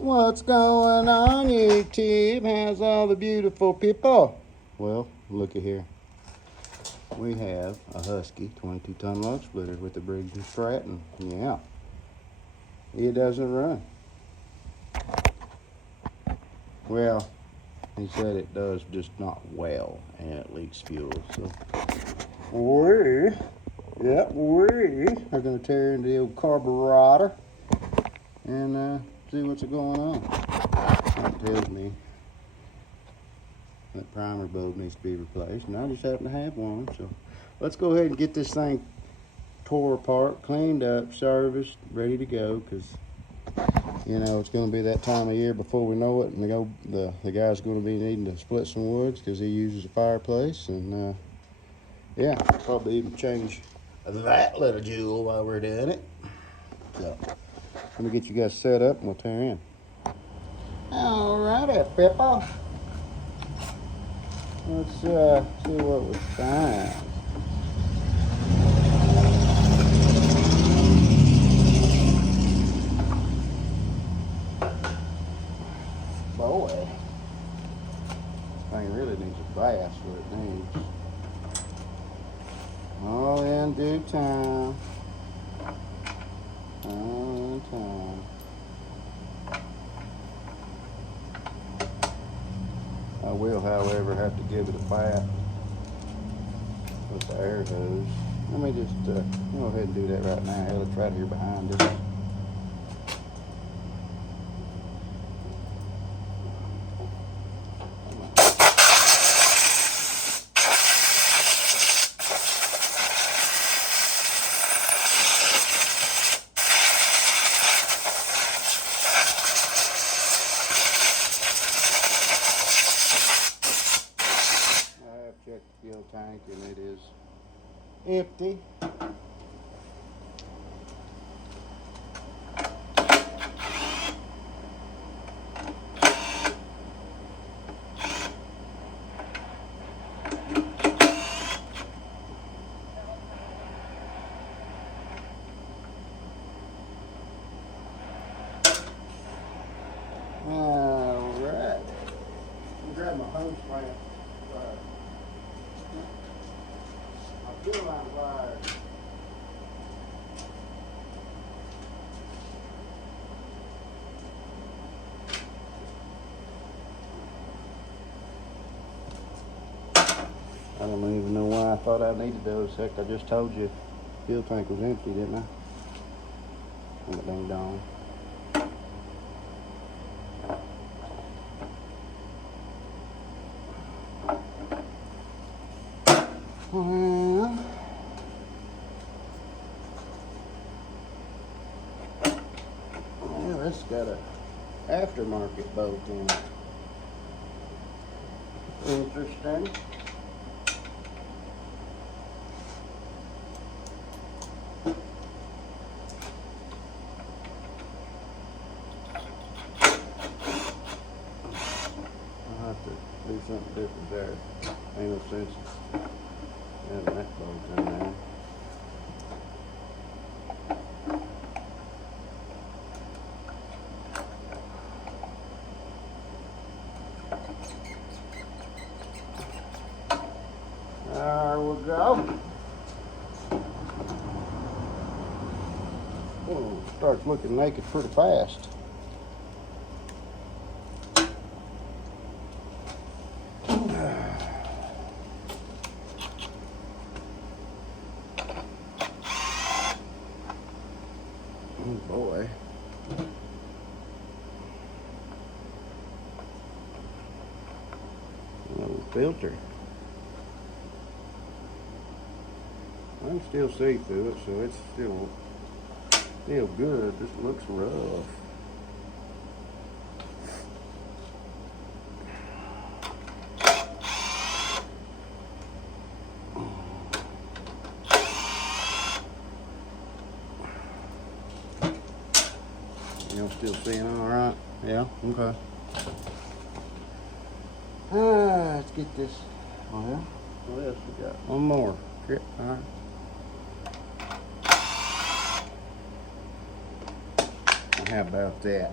What's going on, YouTube? How's all the beautiful people? Well, looky here. We have a Huskee 22-ton lug splitter with the Briggs and Stratton. Yeah, it doesn't run. Well, he said it does, just not well, and it leaks fuel. So we are going to tear into the old carburetor and see what's going on. It tells me that primer bulb needs to be replaced, and I just happen to have one. So let's go ahead and get this thing tore apart, cleaned up, serviced, ready to go, because you know it's going to be that time of year before we know it, and the guy's going to be needing to split some woods because he uses a fireplace, and yeah, probably even change that little jewel while we're doing it. So let me get you guys set up and we'll tear in. Alrighty, people. Let's see what we find. Boy, this thing really needs a bath, what it needs. All in due time. All in time. I will, however, have to give it a bath with the air hose. Let me just go ahead and do that right now. Hell, it's right here behind us. Check the fuel tank and it is empty. All right. I'll grab my hose clamp. Get around wire. I don't even know why I thought I needed those. Heck, I just told you fuel tank was empty, didn't I? Ding dong. Well, this got a aftermarket bolt in it. Interesting. I'll have to do something different there. Ain't no sense having that bolt in there. There we go. Oh, starts looking naked pretty fast. Oh boy. Little filter. I can still see through it, so it's still good. Just looks rough. Y'all still seeing all right? Yeah. Okay. Let's get this. Oh yeah. What else we got? One more. All right. How about that?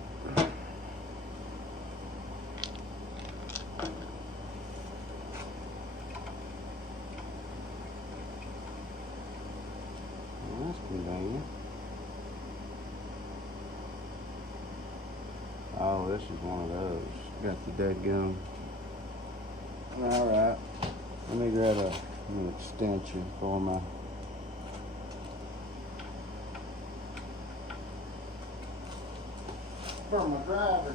Oh, this is one of those. Got the dead gum. Alright. Let me grab an extension for my driver.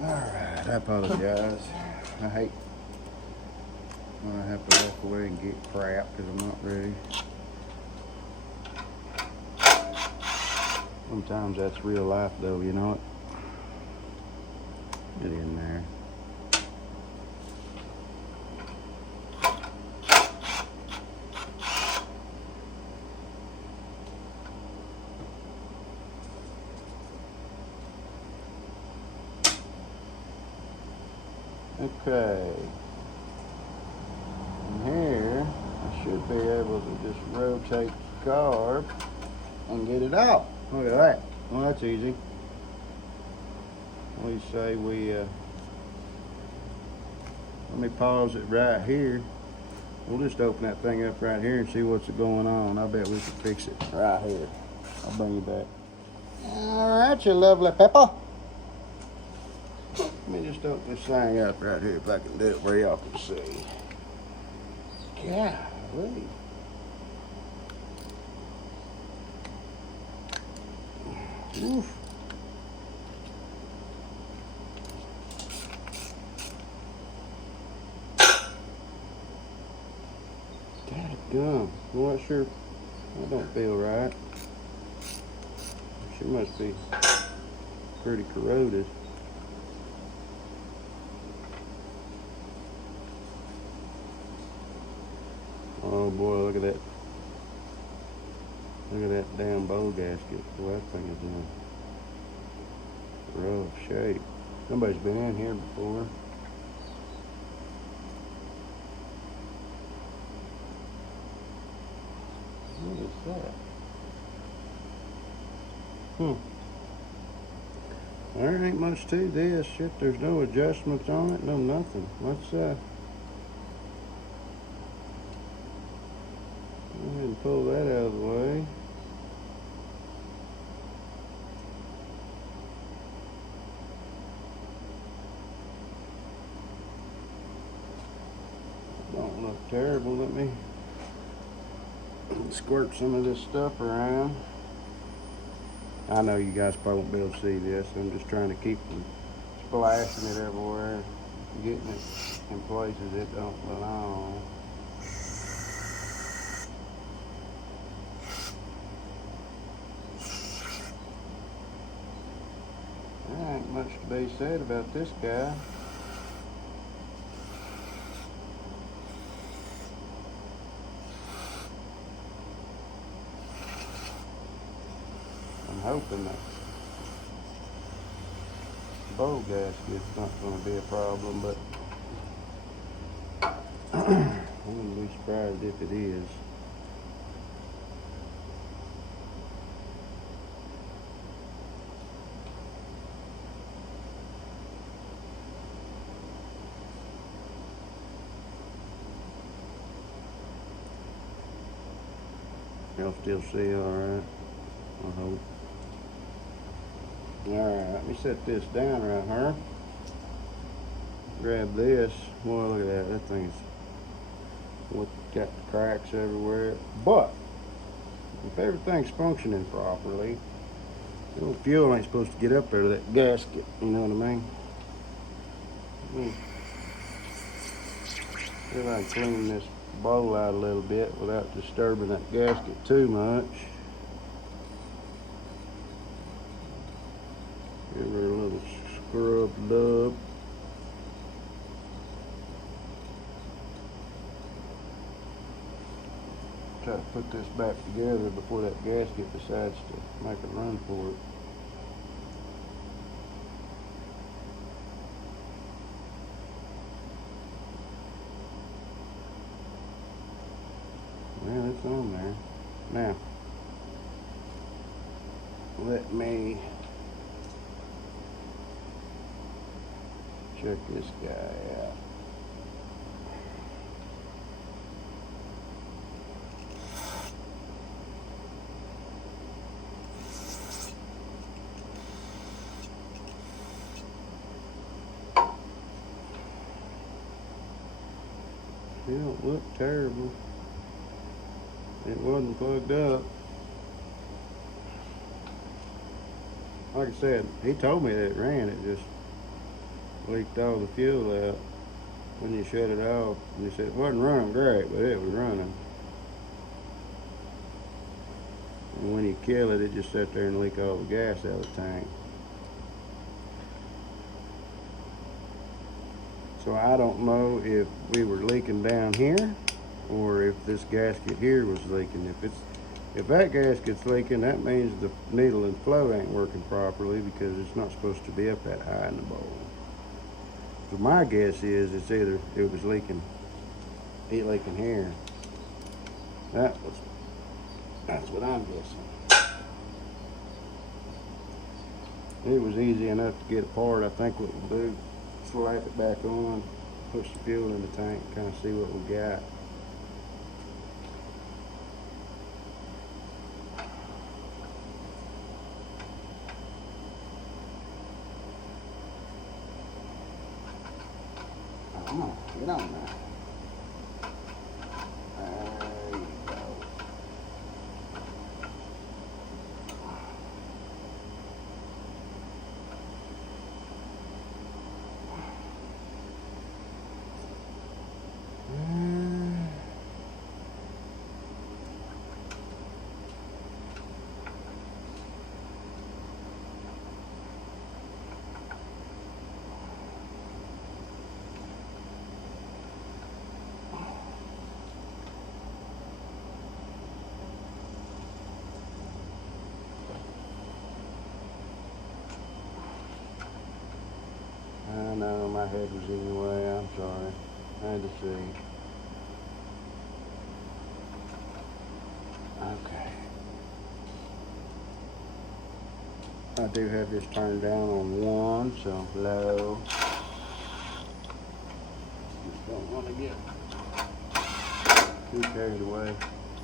Alright, I apologize. I hate when I have to walk away and get crap because I'm not ready. Sometimes that's real life though, you know it? Get in there. Okay. And here, I should be able to just rotate the carb and get it out. Look at that. Well, that's easy. We say let me pause it right here. We'll just open that thing up right here and see what's going on. I bet we can fix it right here. I'll bring you back. All right, you lovely Pepper. Let me just open this thing up right here if I can do it where y'all can see. Golly. Oof. Dadgum. I'm not sure. That don't feel right. She must be pretty corroded. Oh boy, look at that. Look at that damn bowl gasket. Boy, that thing is in rough shape. Somebody's been in here before. What is that? There ain't much to this. Shit, there's no adjustments on it, no nothing. Let's go ahead and pull that out of the way. Don't look terrible. Let me squirt some of this stuff around. I know you guys probably won't be able to see this. I'm just trying to keep from splashing it everywhere, getting it in places it don't belong. There ain't much to be said about this guy. I'm hoping that bowl gasket's not going to be a problem, but I wouldn't be surprised if it is. Y'all still see all right? I hope. Alright, let me set this down right here. Grab this. Boy, look at that. That thing's got cracks everywhere. But if everything's functioning properly, the little fuel ain't supposed to get up there to that gasket. You know what I mean? See if I can clean this bowl out a little bit without disturbing that gasket too much. Give her a little scrubbed up. Try to put this back together before that gasket decides to make a run for it. Well, it's on there. Now, let me Check this guy out. It don't look terrible. It wasn't plugged up. Like I said, he told me that it ran. It just leaked all the fuel out when you shut it off. And he said it wasn't running great, but it was running. And when you kill it, it just sat there and leak all the gas out of the tank. So I don't know if we were leaking down here or if this gasket here was leaking. If that gasket's leaking, that means the needle and flow ain't working properly because it's not supposed to be up that high in the bowl. So my guess is it's either it was leaking here. That's what I'm guessing. It was easy enough to get apart. I think what we'll do, slap it back on, push the fuel in the tank, kind of see what we got. Come on, get on there. There you go. I know my head was in the way. I'm sorry. I had to see. Okay. I do have this turned down on 1, so low. Just don't want to get too carried away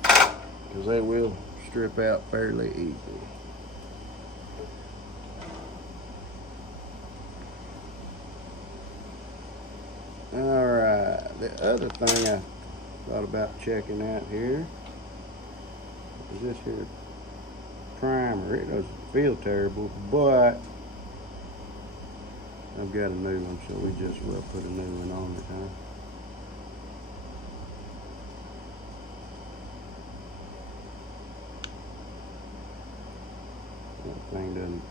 because they will strip out fairly easily. Alright, the other thing I thought about checking out here is this here primer. It doesn't feel terrible, but I've got a new one, so we just will put a new one on it, huh? That thing doesn't.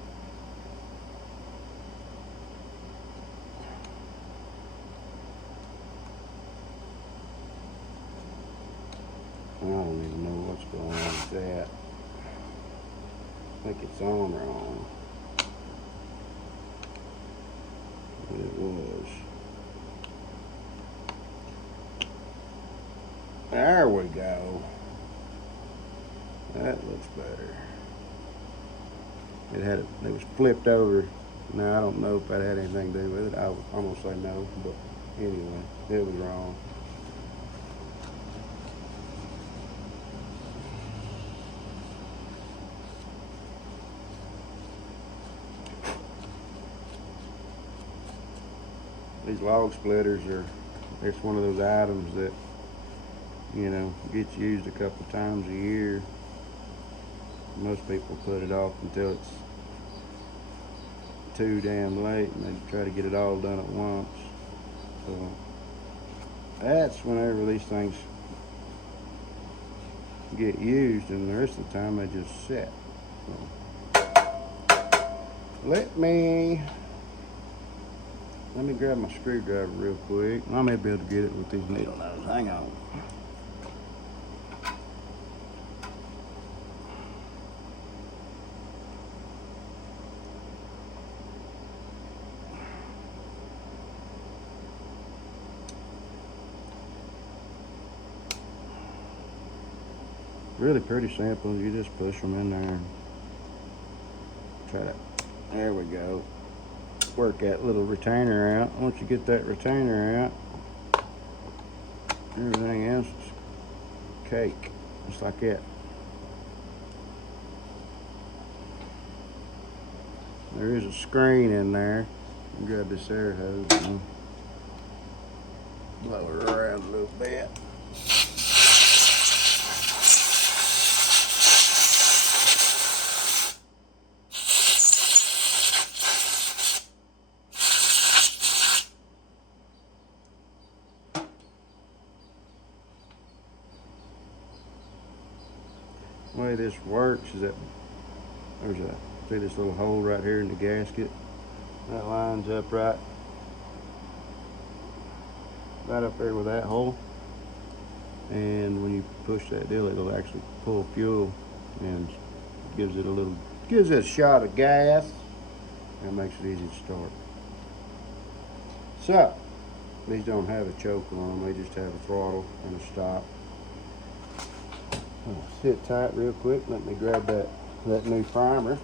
I don't even know what's going on with that. I think it's on wrong. But it was. There we go. That looks better. It was flipped over. Now I don't know if that had anything to do with it. I'm gonna say no, but anyway, it was wrong. These log splitters it's one of those items that, you know, gets used a couple times a year. Most people put it off until it's too damn late and they try to get it all done at once. So that's whenever these things get used, and the rest of the time they just sit. So let me grab my screwdriver real quick. I may be able to get it with these needle nose. Hang on. Really pretty simple. You just push them in there and try to. There we go. work that little retainer out. Once you get that retainer out, everything else is cake, just like that. There is a screen in there. Grab this air hose and blow it around a little bit. The way this works is that see this little hole right here in the gasket? That lines up right up there with that hole. And when you push that deal, it'll actually pull fuel and gives it a shot of gas. That makes it easy to start. So, these don't have a choke on them, they just have a throttle and a stop. Sit tight real quick. Let me grab that new primer.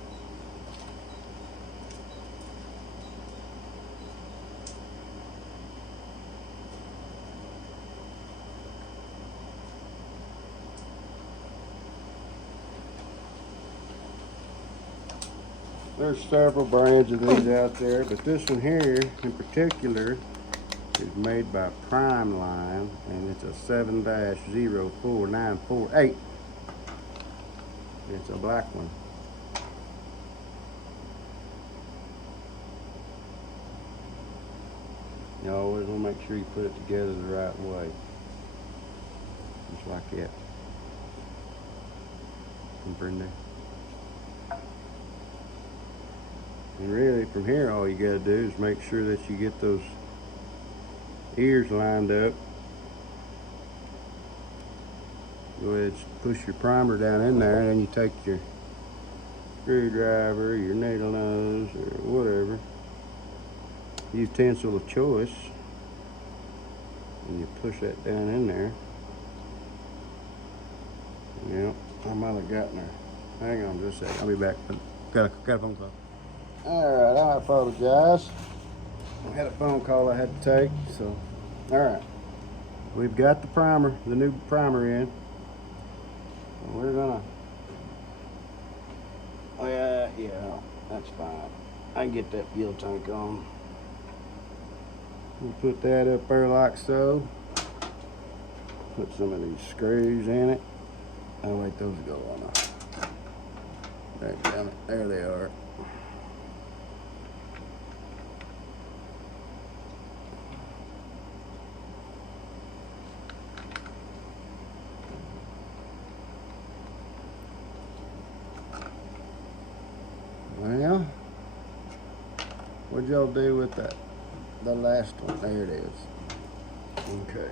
There's several brands of these out there, but this one here in particular is made by Prime Line, and it's a 7-04948. It's a black one. You always want to make sure you put it together the right way. Just like that. And Brenda. And really, from here, all you gotta do is make sure that you get those ears lined up. Go ahead and push your primer down in there, and then you take your screwdriver, your needle nose, or whatever. Use utensil of choice, and you push that down in there. Yep, I might have gotten there. Hang on just a second, I'll be back. Got a phone call. Alright, I apologize. I had a phone call I had to take, so. Alright. We've got the primer, the new primer in. And we're gonna, oh yeah, that's fine. I can get that fuel tank on. We'll put that up there like so. Put some of these screws in it. Oh wait, those go on. There they are. Well, what'd y'all do with that? The last one, there it is. Okay.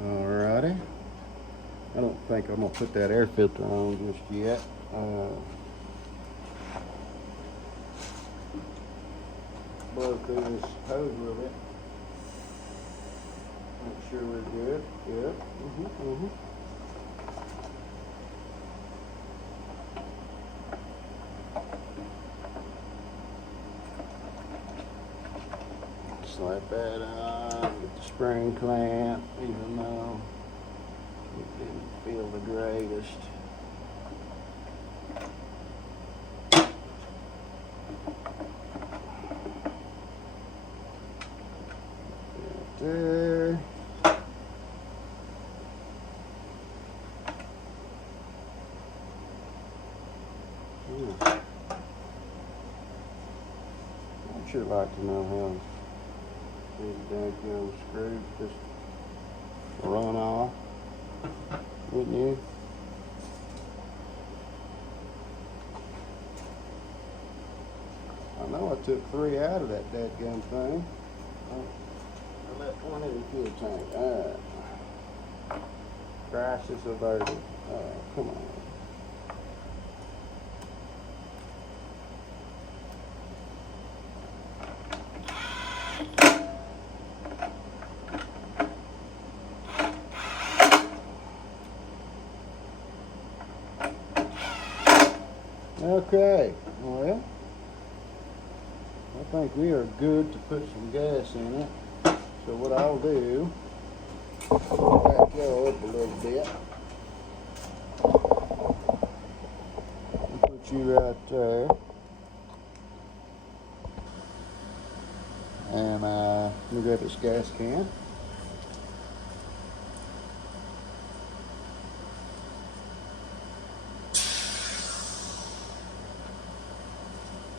Alrighty. I don't think I'm gonna put that air filter on just yet. Blow through this hose a little bit. Make sure we're good. Yep. Slap that on. Get the spring clamp, even though it didn't feel the greatest. There. I'd sure like to know how these daggone screws just run off, wouldn't you? I know I took 3 out of that dadgum thing. I left one in the fuel tank. Alright. Crisis averted. Come on. Okay, well, I think we are good to put some gas in it. So what I'll do, back you up a little bit. Put you right there. And let me grab this gas can.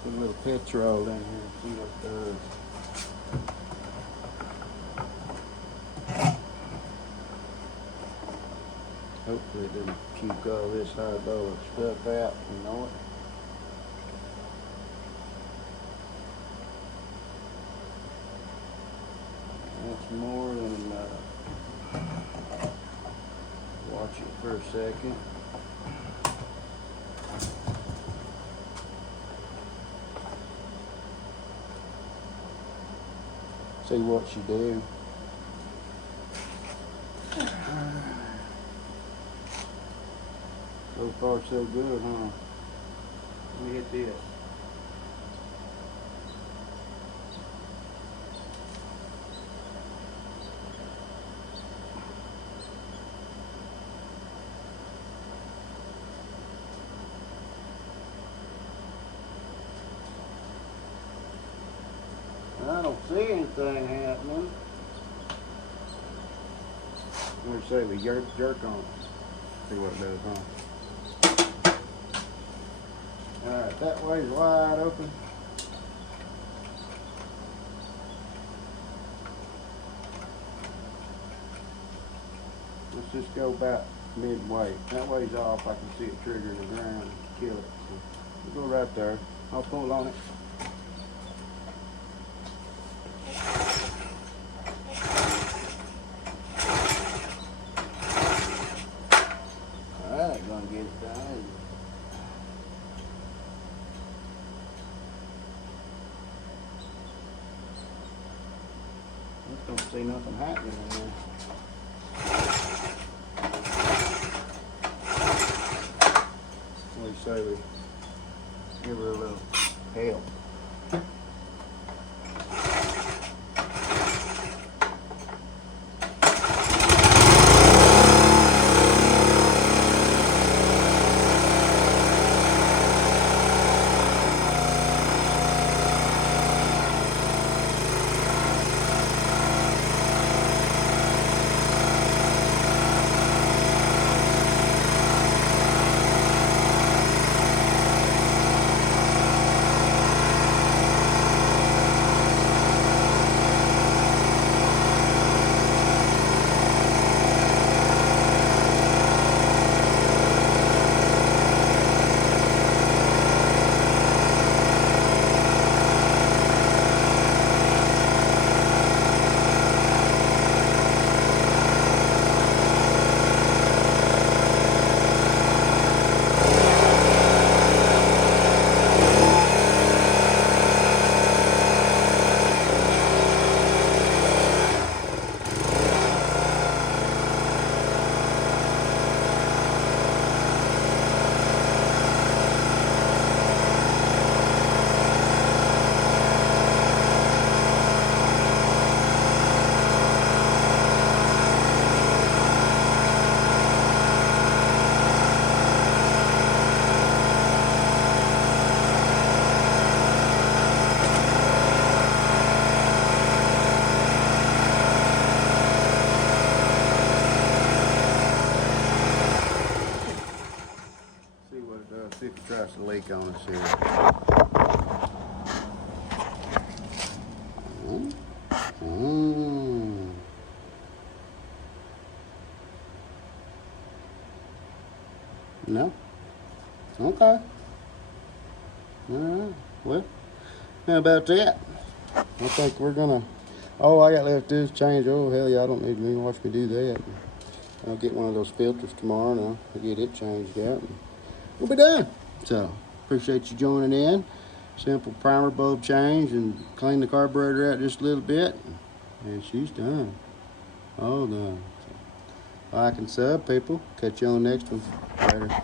Put a little petrol in here and see what it does. Hopefully it doesn't puke all this hard-boiled stuff out, you know it. That's more than watch it for a second. See what you do. So far so good, huh? Let me hit this. I don't see anything happening. Let me say we jerk on it. See what it does, huh? Alright, that way's wide open. Let's just go about midway. That way's off, I can see it triggering the ground and kill it. So we'll go right there. I'll pull on it. Alright, gonna get it done. I don't see nothing happening in there. What do you say we give her a little help? See if it tries to leak on us here. No? Okay. Alright. Well, how about that? I think we're gonna, all I got left to do is change oil. Hell yeah, I don't need to watch me do that. I'll get one of those filters tomorrow and I'll get it changed out. And we'll be done. So, appreciate you joining in. Simple primer bulb change and clean the carburetor out just a little bit. And she's done. All done. So, like and sub, people. Catch you on the next one. Later.